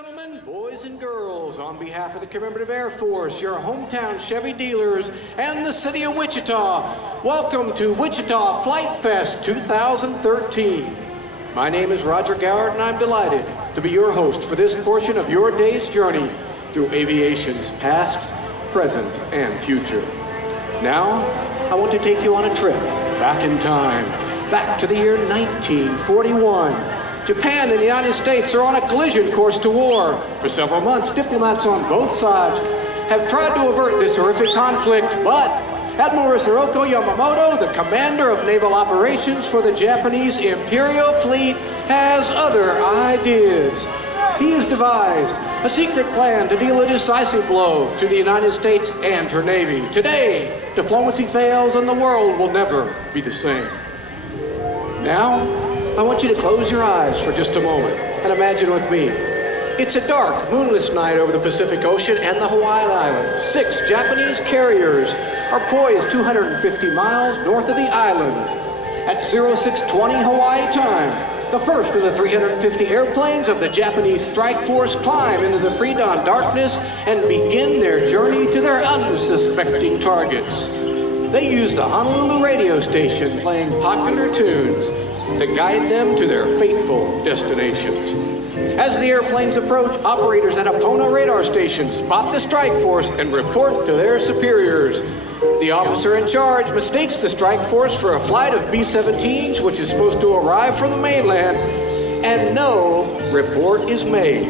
gentlemen, boys and girls, on behalf of the Commemorative Air Force, your hometown Chevy dealers, and the city of Wichita, welcome to Wichita Flight Fest 2013. My name is Roger Goward, and I'm delighted to be your host for this portion of your day's journey through aviation's past, present, and future. Now, I want to take you on a trip back in time, back to the year 1941. Japan and the United States are on a collision course to war. For several months, diplomats on both sides have tried to avert this horrific conflict, but Admiral Isoroku Yamamoto, the commander of naval operations for the Japanese Imperial Fleet, has other ideas. He has devised a secret plan to deal a decisive blow to the United States and her Navy. Today, diplomacy fails and the world will never be the same. Now, I want you to close your eyes for just a moment and imagine with me. It's a dark, moonless night over the Pacific Ocean and the Hawaiian Islands. 6 Japanese carriers are poised 250 miles north of the islands. At 0620 Hawaii time, the first of the 350 airplanes of the Japanese strike force climb into the pre-dawn darkness and begin their journey to their unsuspecting targets. They use the Honolulu radio station playing popular tunes to guide them to their fateful destinations. As the airplanes approach, operators at Apona radar station spot the strike force and report to their superiors. The officer in charge mistakes the strike force for a flight of B-17s, which is supposed to arrive from the mainland, and no report is made.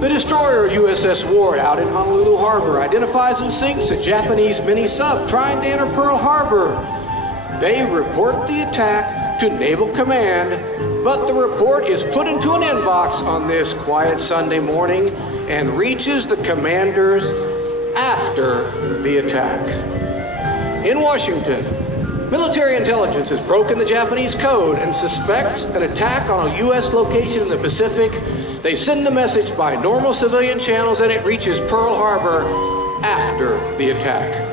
The destroyer USS Ward out in Honolulu Harbor identifies and sinks a Japanese mini-sub trying to enter Pearl Harbor. They report the attack to Naval Command, but the report is put into an inbox on this quiet Sunday morning and reaches the commanders after the attack. In Washington, military intelligence has broken the Japanese code and suspects an attack on a U.S. location in the Pacific. They send the message by normal civilian channels and it reaches Pearl Harbor after the attack.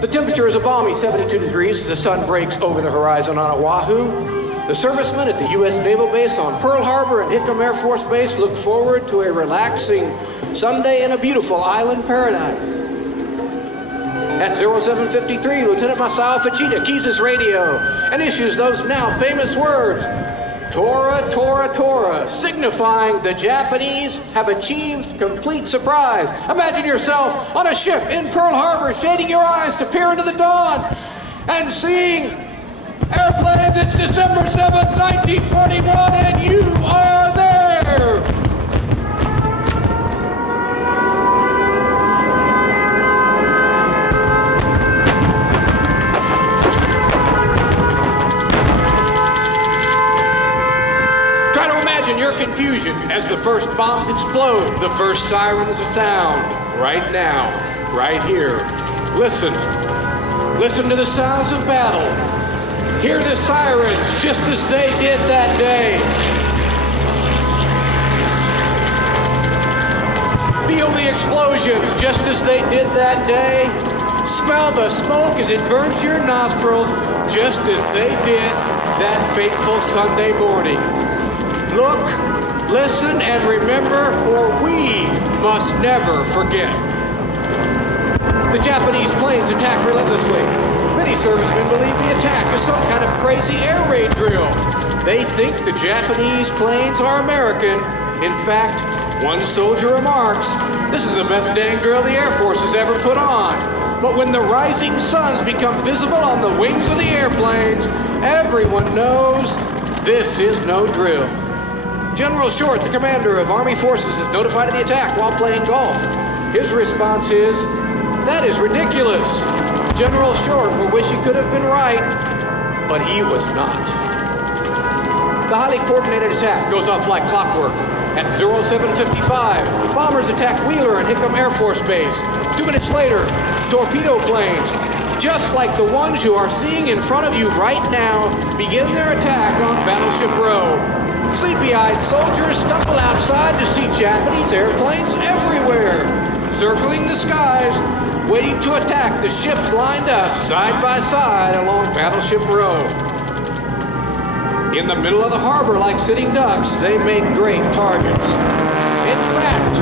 The temperature is a balmy 72 degrees as the sun breaks over the horizon on Oahu. The servicemen at the U.S. Naval Base on Pearl Harbor and Hickam Air Force Base look forward to a relaxing Sunday in a beautiful island paradise. At 0753, Lieutenant Masao Fujita keys his radio and issues those now famous words, Tora, Tora, Tora, signifying the Japanese have achieved complete surprise. Imagine yourself on a ship in Pearl Harbor, shading your eyes to peer into the dawn and seeing airplanes. It's December 7th, 1941, and you are there. Your confusion as the first bombs explode, the first sirens sound. Right now, right here. Listen. Listen to the sounds of battle. Hear the sirens just as they did that day. Feel the explosions just as they did that day. Smell the smoke as it burns your nostrils just as they did that fateful Sunday morning. Look, listen, and remember, for we must never forget. The Japanese planes attack relentlessly. Many servicemen believe the attack is some kind of crazy air raid drill. They think the Japanese planes are American. In fact, one soldier remarks, "This is the best dang drill the Air Force has ever put on." But when the rising suns become visible on the wings of the airplanes, everyone knows this is no drill. General Short, the commander of Army Forces, is notified of the attack while playing golf. His response is, "That is ridiculous." General Short will wish he could have been right, but he was not. The highly coordinated attack goes off like clockwork. At 0755, bombers attack Wheeler and Hickam Air Force Base. 2 minutes later, torpedo planes, just like the ones you are seeing in front of you right now, begin their attack on Battleship Row. Sleepy-eyed soldiers stumble outside to see Japanese airplanes everywhere, circling the skies, waiting to attack the ships lined up side by side along Battleship Row. In the middle of the harbor, like sitting ducks, they make great targets. In fact,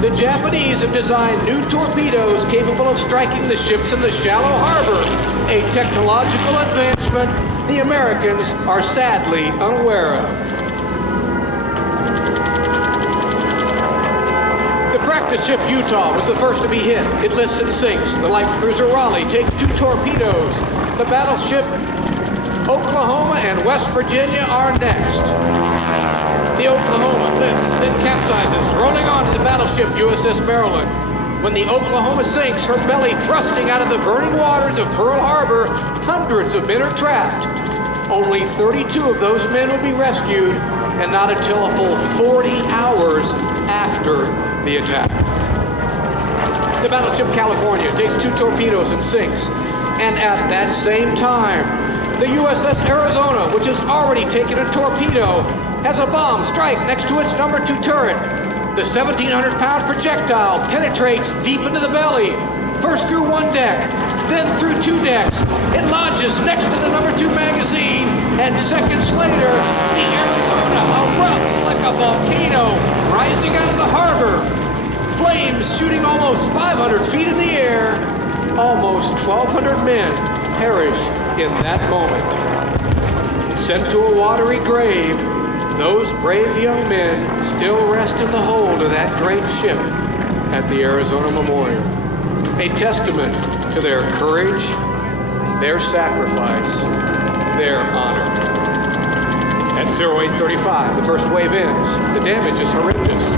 the Japanese have designed new torpedoes capable of striking the ships in the shallow harbor, a technological advancement the Americans are sadly unaware of. The practice ship Utah was the first to be hit. It lists and sinks. The light cruiser Raleigh takes 2 torpedoes. The battleship Oklahoma and West Virginia are next. The Oklahoma lifts, then capsizes, rolling on to the battleship USS Maryland. When the Oklahoma sinks, her belly thrusting out of the burning waters of Pearl Harbor, hundreds of men are trapped. Only 32 of those men would be rescued, and not until a full 40 hours after the attack. The battleship California takes 2 torpedoes and sinks. And at that same time, the USS Arizona, which has already taken a torpedo, has a bomb strike next to its number 2 turret. The 1,700-pound projectile penetrates deep into the belly, first through 1 deck, then through 2 decks. It lodges next to the number 2 magazine, and seconds later, the Arizona erupts like a volcano rising out of the harbor. Flames shooting almost 500 feet in the air. Almost 1,200 men perish in that moment. Sent to a watery grave, those brave young men still rest in the hold of that great ship at the Arizona Memorial. A testament to their courage, their sacrifice, their honor. At 08:35, the first wave ends. The damage is horrendous.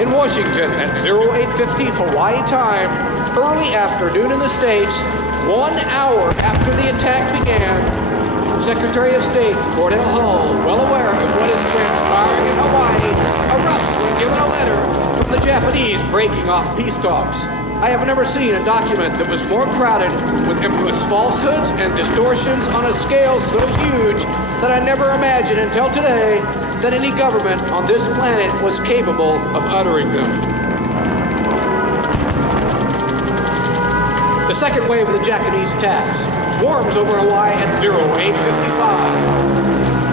In Washington, at 08:50 Hawaii time, early afternoon in the States, 1 hour after the attack began, Secretary of State Cordell Hull, well aware of what is transpiring in Hawaii, erupts when given a letter from the Japanese breaking off peace talks. I have never seen a document that was more crowded with infamous falsehoods and distortions on a scale so huge that I never imagined until today that any government on this planet was capable of uttering them. The second wave of the Japanese attacks swarms over Hawaii at 08:55.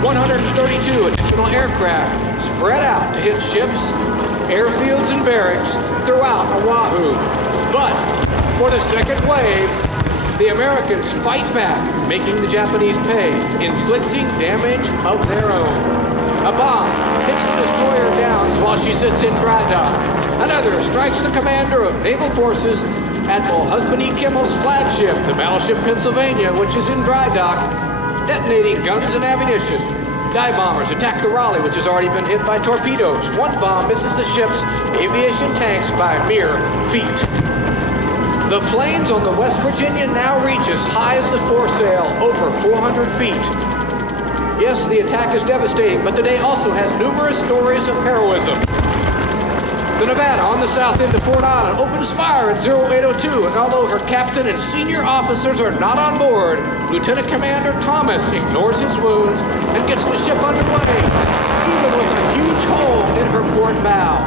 132 additional aircraft spread out to hit ships, airfields, and barracks throughout Oahu. But for the second wave, the Americans fight back, making the Japanese pay, inflicting damage of their own. A bomb hits the destroyer Downs while she sits in dry dock. Another strikes the commander of naval forces, Admiral Husband E. Kimmel's flagship, the battleship Pennsylvania, which is in dry dock, detonating guns and ammunition. Dive bombers attack the Raleigh, which has already been hit by torpedoes. 1 bomb misses the ship's aviation tanks by mere feet. The flames on the West Virginia now reach as high as the foresail, over 400 feet. Yes, the attack is devastating, but the day also has numerous stories of heroism. The Nevada on the south end of Fort Island opens fire at 08:02, and although her captain and senior officers are not on board, Lieutenant Commander Thomas ignores his wounds and gets the ship underway, even with a huge hole in her port bow.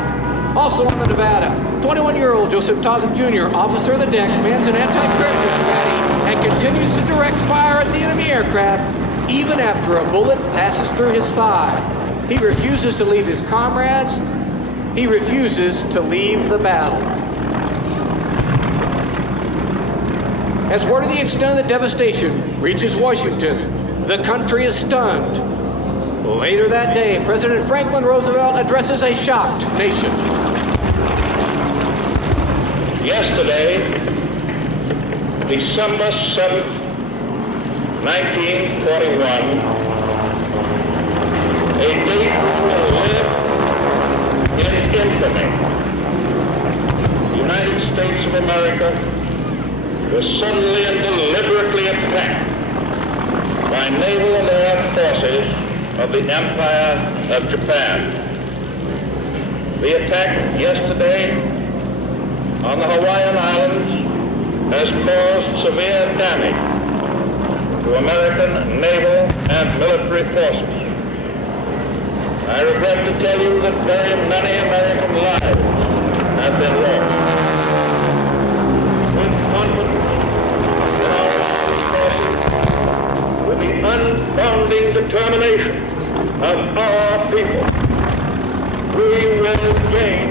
Also on the Nevada, 21-year-old Joseph Tozek Jr., officer of the deck, mans an anti-crash caddy and continues to direct fire at the enemy aircraft even after a bullet passes through his thigh. He refuses to leave his comrades. He refuses to leave the battle. As word of the extent of the devastation reaches Washington, the country is stunned. Later that day, President Franklin Roosevelt addresses a shocked nation. Yesterday, December 7th, 1941, a date which will live in infamy. The United States of America was suddenly and deliberately attacked by naval and air forces of the Empire of Japan. The attack yesterday on the Hawaiian Islands has caused severe damage to American naval and military forces. I regret to tell you that very many American lives have been lost. With confidence in our armed forces, with the unbounding determination of our people, we will gain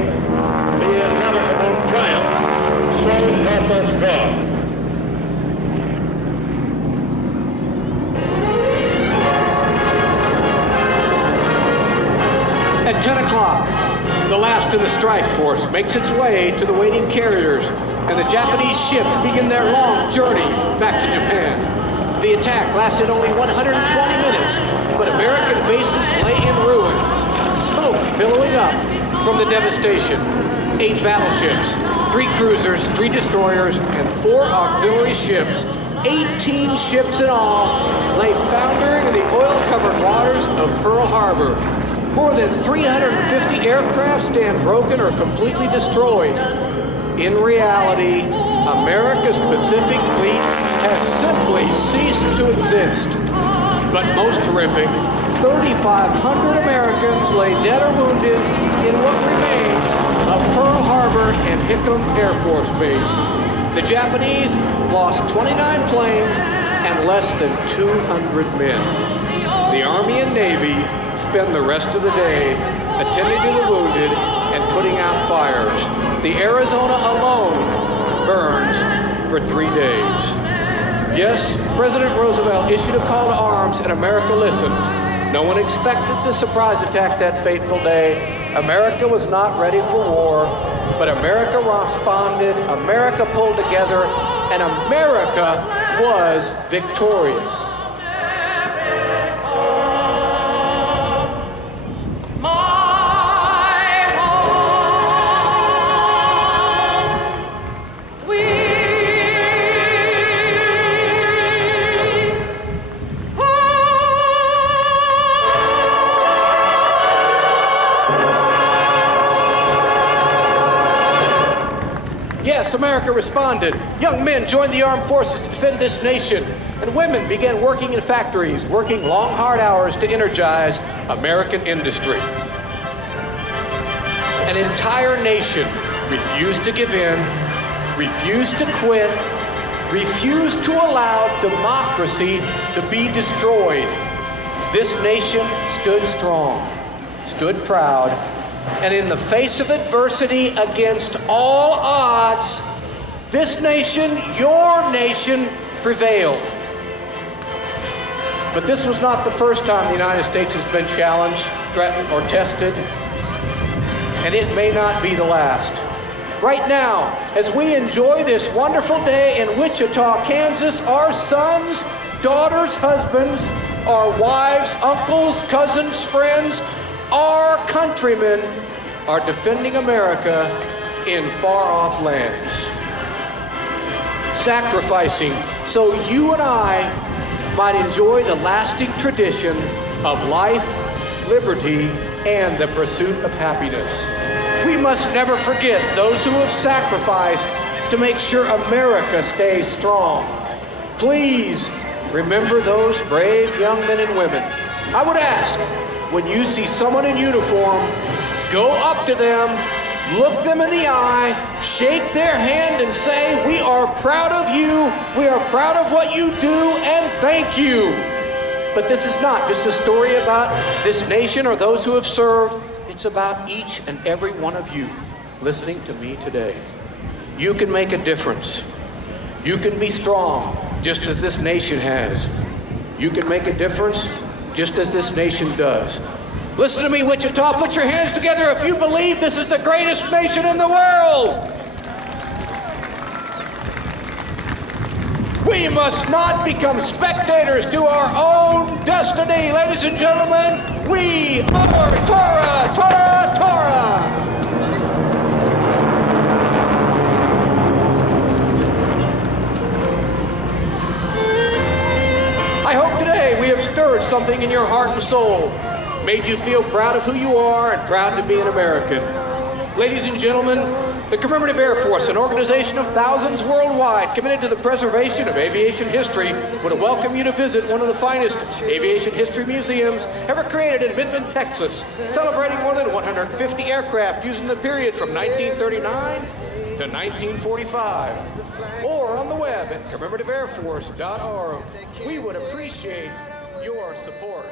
o'clock, the last of the strike force makes its way to the waiting carriers, and the Japanese ships begin their long journey back to Japan. The attack lasted only 120 minutes, but American bases lay in ruins, smoke billowing up from the devastation. 8 battleships, 3 cruisers, 3 destroyers, and 4 auxiliary ships, 18 ships in all, lay foundering in the oil-covered waters of Pearl Harbor. More than 350 aircraft stand broken or completely destroyed. In reality, America's Pacific Fleet has simply ceased to exist. But most horrific, 3,500 Americans lay dead or wounded in what remains of Pearl Harbor and Hickam Air Force Base. The Japanese lost 29 planes and less than 200 men. The Army and Navy spend the rest of the day attending to the wounded and putting out fires. The Arizona alone burns for 3 days. Yes, President Roosevelt issued a call to arms and America listened. No one expected the surprise attack that fateful day. America was not ready for war, but America responded, America pulled together, and America was victorious. Yes, America responded. Young men joined the armed forces to defend this nation, and women began working in factories, working long, hard hours to energize American industry. An entire nation refused to give in, refused to quit, refused to allow democracy to be destroyed. This nation stood strong, stood proud, and in the face of adversity, against all odds, this nation, your nation, prevailed. But this was not the first time the United States has been challenged, threatened, or tested, and it may not be the last. Right now, as we enjoy this wonderful day in Wichita, Kansas, our sons, daughters, husbands, our wives, uncles, cousins, friends, our countrymen are defending America in far-off lands, sacrificing so you and I might enjoy the lasting tradition of life, liberty, and the pursuit of happiness. We must never forget those who have sacrificed to make sure America stays strong. Please remember those brave young men and women. I would ask, when you see someone in uniform, go up to them, look them in the eye, shake their hand and say, we are proud of you, we are proud of what you do, and thank you. But this is not just a story about this nation or those who have served. It's about each and every one of you listening to me today. You can make a difference. You can be strong, just as this nation has. You can make a difference, just as this nation does. Listen to me, Wichita. Put your hands together if you believe this is the greatest nation in the world. We must not become spectators to our own destiny. Ladies and gentlemen, we are Tora, Tora, Tora. I hope today we have stirred something in your heart and soul, made you feel proud of who you are and proud to be an American. Ladies and gentlemen, the Commemorative Air Force, an organization of thousands worldwide committed to the preservation of aviation history, would welcome you to visit one of the finest aviation history museums ever created in Midland, Texas, celebrating more than 150 aircraft used in the period from 1939 to 1945. Or on the web at commemorativeairforce.org. We would appreciate your support.